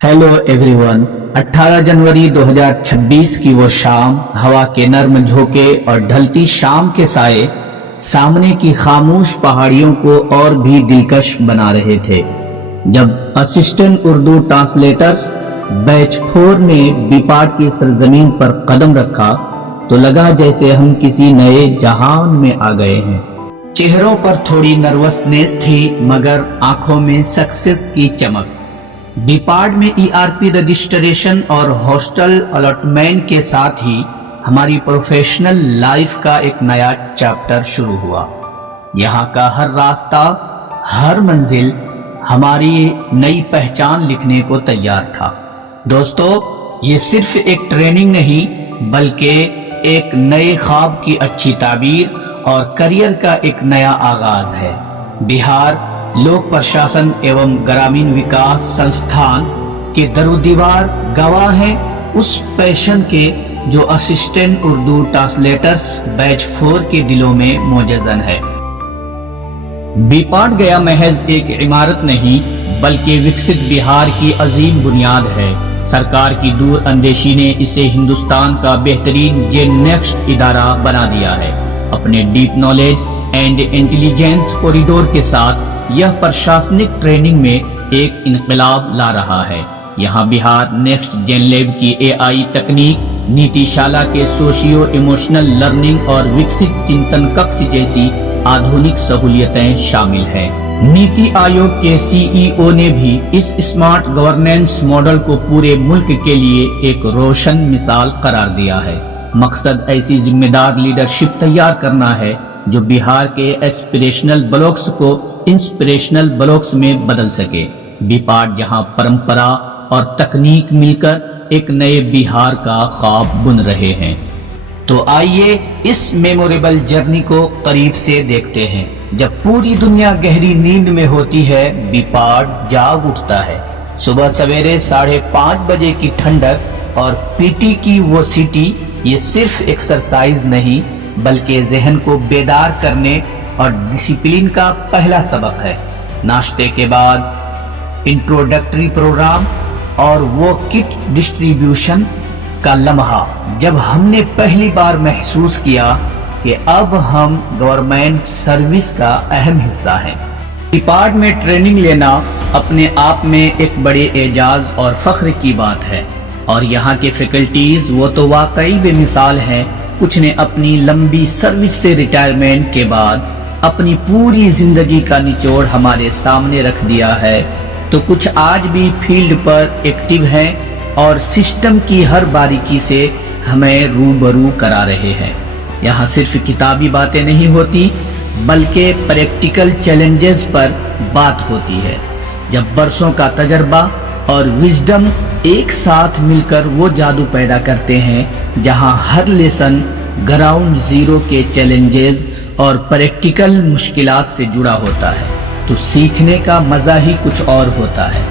Hello everyone. 18 जनवरी 2026 की वो शाम, हवा के नर्म झोंके और ढलती शाम के साए सामने की खामोश पहाड़ियों को और भी दिलकश बना रहे थे। जब असिस्टेंट उर्दू ट्रांसलेटर्स बैच 4 ने बीपाट की सरजमीन पर कदम रखा तो लगा जैसे हम किसी नए जहान में आ गए हैं। चेहरों पर थोड़ी नर्वसनेस थी मगर आंखों में सक्सेस की चमक। बीपाड में ईआरपी रजिस्ट्रेशन और हॉस्टल अलॉटमेंट के साथ ही हमारी प्रोफेशनल लाइफ का एक नया चैप्टर शुरू हुआ। यहाँ का हर रास्ता, हर मंजिल हमारी नई पहचान लिखने को तैयार था। दोस्तों, ये सिर्फ एक ट्रेनिंग नहीं बल्कि एक नए ख्वाब की अच्छी ताबीर और करियर का एक नया आगाज है। बिहार लोक प्रशासन एवं ग्रामीण विकास संस्थान के दरोदीवार गवाह हैं उस पैशन के जो असिस्टेंट उर्दू ट्रांसलेटर्स बैच 4 के दिलों में मौजूद है। बीपाट गया महज एक इमारत नहीं बल्कि विकसित बिहार की अजीम बुनियाद है। सरकार की दूर अंदेशी ने इसे हिंदुस्तान का बेहतरीन जेन नेक्स्ट इदारा बना दिया है। अपने deep knowledge and intelligence corridor के साथ यह प्रशासनिक ट्रेनिंग में एक इनकलाब ला रहा है। यहाँ बिहार नेक्स्ट जेन लैब की एआई तकनीक, नीतिशाला के सोशियो इमोशनल लर्निंग और विकसित चिंतन कक्ष जैसी आधुनिक सहूलियतें शामिल हैं। नीति आयोग के सीईओ ने भी इस स्मार्ट गवर्नेंस मॉडल को पूरे मुल्क के लिए एक रोशन मिसाल करार दिया है। मकसद ऐसी जिम्मेदार लीडरशिप तैयार करना है जो बिहार के एस्पिरेशनल ब्लॉक्स को इंस्पिरेशनल ब्लॉक्स में बदल सके। बीपाट जहां परंपरा और तकनीक मिलकर एक नए बिहार का ख्वाब बुन रहे हैं। तो आइए इस मेमोरेबल जर्नी को करीब से देखते हैं। जब पूरी दुनिया गहरी नींद में होती है, बीपाट जाग उठता है। सुबह सवेरे 5:30 बजे की ठंडक और पीटी की वो सीटी, ये सिर्फ एक्सरसाइज नहीं बल्कि जहन को बेदार करने और डिसिप्लिन का पहला सबक है। नाश्ते के बाद इंट्रोडक्टरी प्रोग्राम और वो किट डिस्ट्रीब्यूशन का लम्हा, जब हमने पहली बार महसूस किया कि अब हम गवर्नमेंट सर्विस का अहम हिस्सा हैं। बीपाट में ट्रेनिंग लेना अपने आप में एक बड़े एजाज और फख्र की बात है और यहाँ के फैकल्टीज वो तो वाकई बेमिसाल हैं। कुछ ने अपनी लंबी सर्विस से रिटायरमेंट के बाद अपनी पूरी जिंदगी का निचोड़ हमारे सामने रख दिया है, तो कुछ आज भी फील्ड पर एक्टिव हैं और सिस्टम की हर बारीकी से हमें रूबरू करा रहे हैं। यहाँ सिर्फ किताबी बातें नहीं होती बल्कि प्रैक्टिकल चैलेंजेस पर बात होती है। जब बरसों का तजर्बा और विजडम एक साथ मिलकर वो जादू पैदा करते हैं जहां हर लेसन ग्राउंड जीरो के चैलेंजेस और प्रैक्टिकल मुश्किलात से जुड़ा होता है, तो सीखने का मजा ही कुछ और होता है।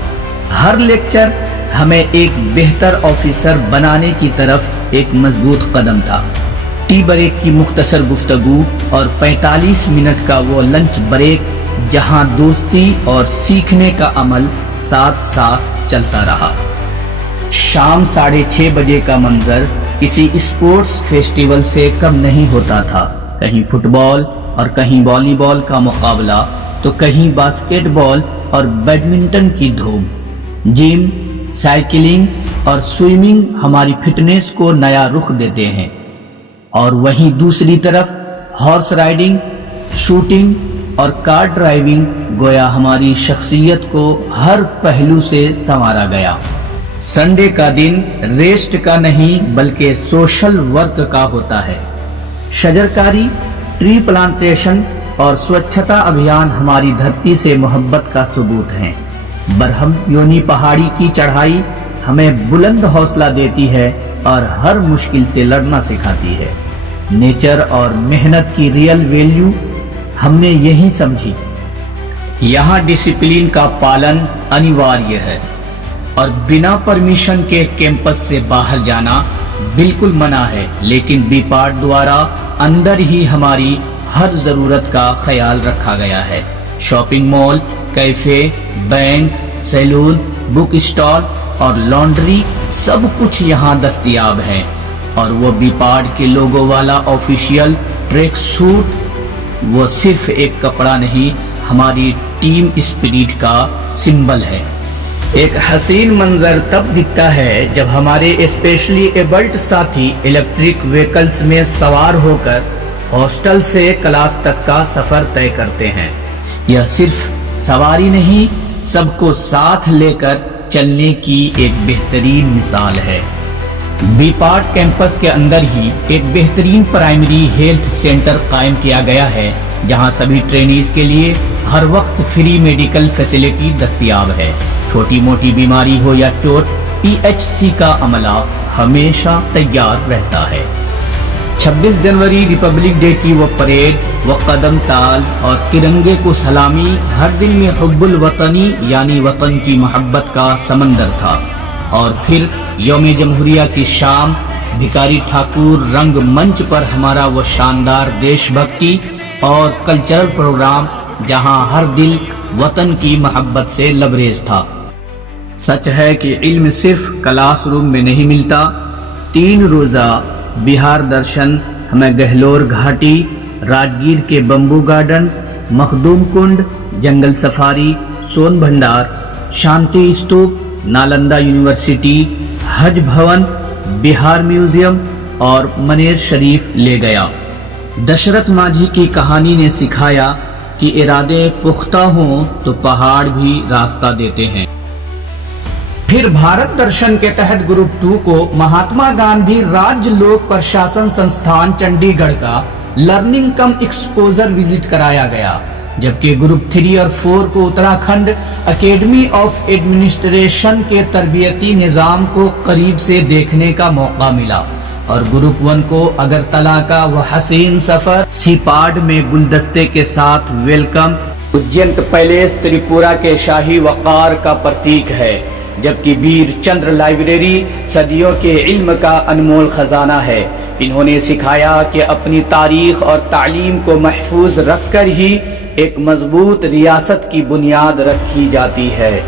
हर लेक्चर हमें एक बेहतर ऑफिसर बनाने की तरफ एक मजबूत कदम था। टी ब्रेक की मुख्तसर गुफ्तगू और 45 मिनट का वो लंच ब्रेक जहां दोस्ती और सीखने का अमल साथ साथ चलता रहा। शाम 6:30 बजे का मंजर किसी स्पोर्ट्स फेस्टिवल से कम नहीं होता था। कहीं फुटबॉल और कहीं वॉलीबॉल का मुकाबला, तो कहीं बास्केटबॉल और बैडमिंटन की धूम। जिम, साइकिलिंग और स्विमिंग हमारी फिटनेस को नया रुख देते हैं और वहीं दूसरी तरफ हॉर्स राइडिंग, शूटिंग और कार ड्राइविंग गोया हमारी शख्सियत को हर पहलू से संवारा गया। संडे का दिन रेस्ट का नहीं बल्कि सोशल वर्क का होता है। शजरकारी, ट्री प्लांटेशन और स्वच्छता अभियान हमारी धरती से मोहब्बत का सबूत हैं। बरहम योनी पहाड़ी की चढ़ाई हमें बुलंद हौसला देती है और हर मुश्किल से लड़ना सिखाती है। नेचर और मेहनत की रियल वैल्यू हमने यही समझी। यहाँ डिसिप्लिन का पालन अनिवार्य है और बिना परमिशन के कैंपस से बाहर जाना बिल्कुल मना है, लेकिन बीपाट द्वारा अंदर ही हमारी हर जरूरत का ख्याल रखा गया है। Shopping mall, cafe, bank, salon, book stall اور لانڈری سب کچھ یہاں دستیاب ہے، اور وہ بی پارٹ کے لوگو والا آفیشیل ٹریک سوٹ وہ صرف ایک کپڑا نہیں، ہماری ٹیم اسپرٹ کا سمبل ہے۔ ایک حسین منظر تب دکھتا ہے جب ہمارے اسپیشلی ایبلڈ ساتھی الیکٹرک وہیکلز میں سوار ہو کر ہاسٹل سے کلاس تک کا سفر طے کرتے ہیں۔ یہ صرف سواری نہیں، سب کو ساتھ لے کر چلنے کی ایک بہترین مثال ہے۔ بی پارٹ کیمپس کے اندر ہی ایک بہترین پرائمری ہیلتھ سینٹر قائم کیا گیا ہے، جہاں سبھی ٹرینیز کے لیے ہر وقت فری میڈیکل فیسلٹی دستیاب ہے۔ چھوٹی موٹی بیماری ہو یا چوٹ، پی ایچ سی کا عملہ ہمیشہ تیار رہتا ہے۔ 26 جنوری ریپبلک ڈے کی وہ پریڈ، وہ قدم تال اور ترنگے کو سلامی، ہر دل میں حب الوطنی یعنی وطن کی محبت کا سمندر تھا۔ اور پھر یوم جمہوریہ کی شام، بھکاری ٹھاکر رنگ منچ پر ہمارا وہ شاندار دیش بھکتی اور کلچرل پروگرام، جہاں ہر دل وطن کی محبت سے لبریز تھا۔ سچ ہے کہ علم صرف کلاس روم میں نہیں ملتا۔ 3 روزہ بہار درشن ہمیں گہلور گھاٹی، راجگیر کے بمبو گارڈن، مخدوم کنڈ، جنگل سفاری، سون بھنڈار، شانتی استوپ، نالندہ یونیورسٹی، حج بھون، بہار میوزیم اور منیر شریف لے گیا۔ دشرت ماجھی کی کہانی نے سکھایا کہ ارادے پختہ ہوں تو پہاڑ بھی راستہ دیتے ہیں۔ پھر بھارت درشن کے تحت گروپ 2 کو مہاتما گاندھی راجیہ لوک پرشاسن سنستھان چنڈی گڑھ کا لرننگ کم ایکسپوزر وزٹ کرایا گیا، جبکہ گروپ 3 اور 4 کو اتراکھنڈ اکیڈمی آف ایڈمنسٹریشن کے تربیتی نظام کو قریب سے دیکھنے کا موقع ملا، اور گروپ 1 کو اگرتلا کا وہ حسین سفر سیپاڈ میں گلدستے کے ساتھ ویلکم، اجینت پیلیس تریپورہ کے شاہی وقار کا پرتیک ہے، جبکہ بیر چندر لائبریری صدیوں کے علم کا انمول خزانہ ہے۔ انہوں نے سکھایا کہ اپنی تاریخ اور تعلیم کو محفوظ رکھ کر ہی ایک مضبوط ریاست کی بنیاد رکھی جاتی ہے۔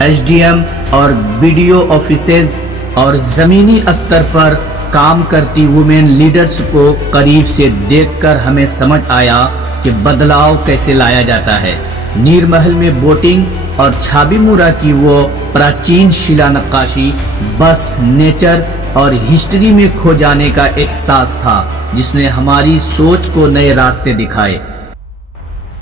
ایس ڈی ایم اور بی ڈی او آفیسز اور زمینی استر پر کام کرتی وومن لیڈرز کو قریب سے دیکھ کر ہمیں سمجھ آیا کہ بدلاؤ کیسے لایا جاتا ہے۔ نیر محل میں بوٹنگ اور چھابی مورا کی وہ پراچین شیلا نقاشی بس نیچر اور ہسٹری میں کھو جانے کا احساس تھا، جس نے ہماری سوچ کو نئے راستے دکھائے۔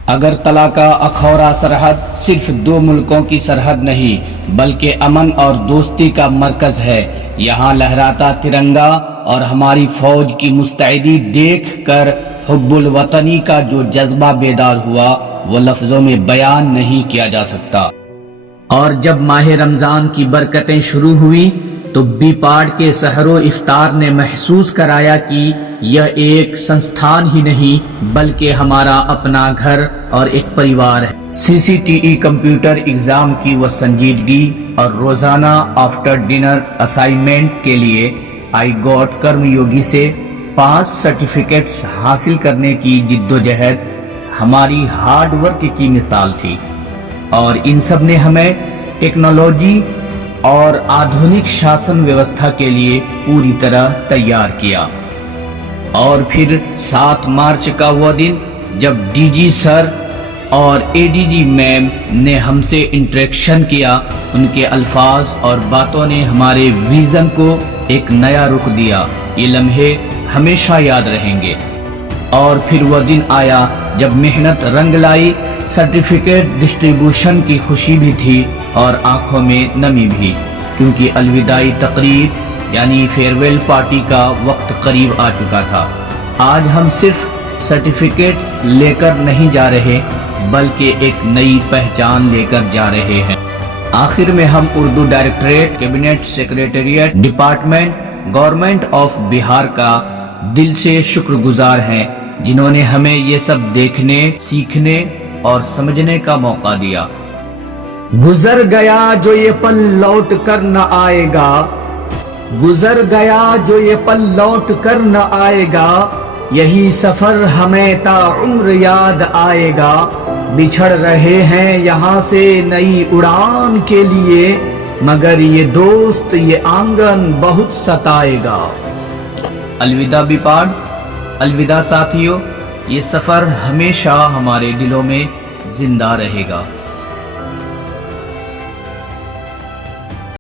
اگرتلا کا اکھورا سرحد صرف 2 ملکوں کی سرحد نہیں بلکہ امن اور دوستی کا مرکز ہے۔ یہاں لہراتا ترنگا اور ہماری فوج کی مستعدی دیکھ کر حب الوطنی کا جو جذبہ بیدار ہوا وہ لفظوں میں بیان نہیں کیا جا سکتا۔ اور جب ماہ رمضان کی برکتیں شروع ہوئی تو بی پارٹ کے سحر و افطار نے محسوس کرایا کہ یہ ایک سنستھان ہی نہیں بلکہ ہمارا اپنا گھر اور ایک پریوار ہے۔ C C T E computer exam کی وہ سنجیدگی اور روزانہ آفٹر ڈنر اسائنمنٹ کے لیے آئی گاٹ کرم یوگی سے 5 سرٹیفکیٹس حاصل کرنے کی جدوجہد ہماری ہارڈ ورک کی مثال تھی، اور ان سب نے ہمیں ٹیکنالوجی اور آدھونک شاسن ویوستھا کے لیے پوری طرح تیار کیا۔ اور پھر 7 مارچ کا وہ دن جب ڈی جی سر اور اے ڈی جی میم نے ہم سے انٹریکشن کیا، ان کے الفاظ اور باتوں نے ہمارے ویژن کو ایک نیا رخ دیا۔ یہ لمحے ہمیشہ یاد رہیں گے۔ اور پھر وہ دن آیا جب محنت رنگ لائی، سرٹیفکیٹ ڈسٹریبیوشن کی خوشی بھی تھی اور آنکھوں میں نمی بھی، کیونکہ الوداعی تقریب یعنی فیئرویل پارٹی کا وقت قریب آ چکا تھا۔ آج ہم صرف سرٹیفکیٹس لے کر نہیں جا رہے بلکہ ایک نئی پہچان لے کر جا رہے ہیں۔ آخر میں ہم Urdu directorate, cabinet secretariat, department, government of Bihar کا دل سے شکر گزار ہیں، جنہوں نے ہمیں یہ سب دیکھنے، سیکھنے اور سمجھنے کا موقع دیا۔ گزر گیا جو یہ پل لوٹ کر نہ آئے گا، گزر گیا جو یہ پل لوٹ کر نہ آئے گا، یہی سفر ہمیں تا عمر یاد آئے گا۔ بچھڑ رہے ہیں یہاں سے نئی اڑان کے لیے، مگر یہ دوست یہ آنگن بہت ستائے گا۔ الوداع بھی پاڑ، الوداع ساتھیوں، یہ سفر ہمیشہ ہمارے دلوں میں زندہ رہے گا۔